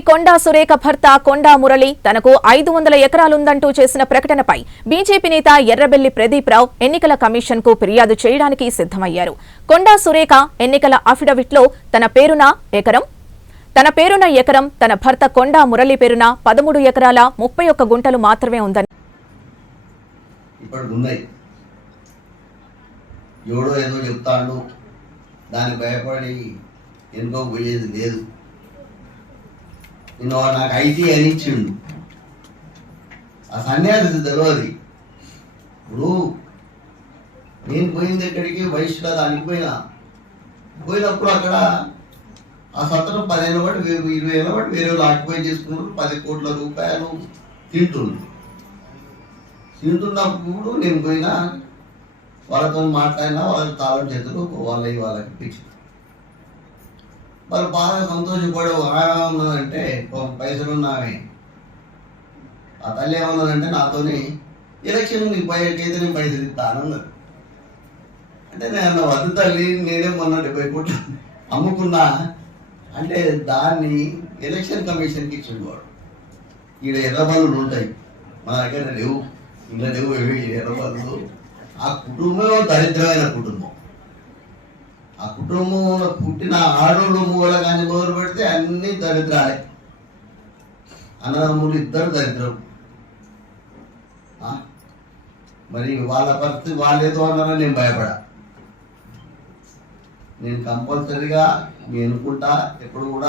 కొండా సురేఖ భర్త కొండా మురళి తనకు ఐదు వందల ఎకరాలుందంటూ చేసిన ప్రకటనపై బీజేపీ నేత ఎర్రబెల్లి ప్రదీప్రావు ఎన్నికల కమిషన్కు ఫిర్యాదు చేయడానికి సిద్ధమయ్యారు. కొండా సురేఖ ఎన్నికల అఫిడవిట్లో తన పేరున ఎకరం తన పేరున ఎకరం తన భర్త కొండా మురళి పేరున పదమూడు ఎకరాల ముప్పై ఒక్క గుంటలు మాత్రమే ఉందని. ఎవడో ఏదో చెప్తాడు. దానికి భయపడి పోయేది లేదు. నేను నాకు ఐటీ అని ఇచ్చిండు. ఆ సన్యాసి తెలియదు ఇప్పుడు నేను పోయింది ఎక్కడికి? వయసులో దానికి పోయినా. పోయినప్పుడు అక్కడ ఆ సత్రం పదిహేను బట్టి వే- ఇరవై ఏళ్ళ బట్టి వేరే వాళ్ళు ఆక్యుపై చేసుకున్నారు. పది కోట్ల రూపాయలు తింటుండ్రు. తింటున్నప్పుడు నేను పోయినా వాళ్ళతో మాట్లాడినా వాళ్ళకి తాళం చేతులు వాళ్ళ వాళ్ళకి పిచ్చింది వాళ్ళు బాగా సంతోషపడే ఉన్నదంటే పైసలు ఉన్నామే ఆ తల్లి ఏమన్నదంటే నాతోని ఎలక్షన్ నీకు పై నేను పైసలు ఇస్తానన్నది అంటే నేను అన్న వద్దు తల్లి నేనే మొన్న డెబ్బై కోట్లు అమ్ముకున్నా. అంటే దాన్ని ఎలక్షన్ కమిషన్కి ఇచ్చిండు వాడు. ఈడ ఎర్రబల్లులు ఉంటాయి. మన దగ్గర లేవు. ఇలా లేవు ఏవి ఎర్రబల్లులు ఆ కుటుంబం దరిద్రమైన కుటుంబం. ఆ కుటుంబంలో పుట్టిన ఆడోళ్ళు మూల కానీ మొదలు పెడితే అన్ని దరిద్రాలే. అన్నదమ్ములు ఇద్దరు దరిద్రం. ఆ? మరి వాళ్ళ పరిస్థితి వాళ్ళేదో అన్నారని నేను భయపడా. నేను కంపల్సరీగా నేను అనుకుంటా ఎప్పుడు కూడా